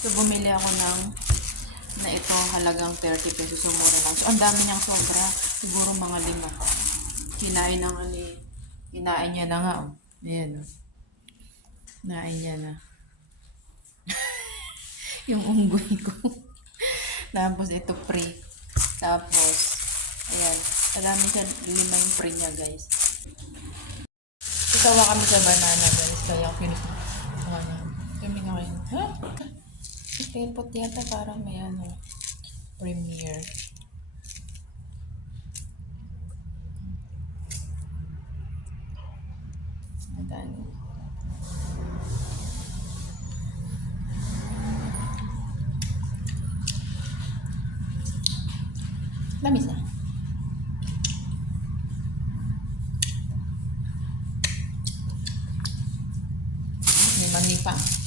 So, bumili ako na ito halagang 30 pesos. So, mura lang. So, ang dami niyang sobra. Siguro mga 5. Kinain ng kinain niya na nga. Oh. Ayan. Oh. Kinain niya na. Yung unggoy ko. Tapos, ito pre. Tapos, ayan. Madami siya 5 pre niya, guys. Isawa kami sa banana, guys. Kaya, kami ngayon. Ha? Tempot yata parang may premiere. Madami. Lamis na. May mani pa.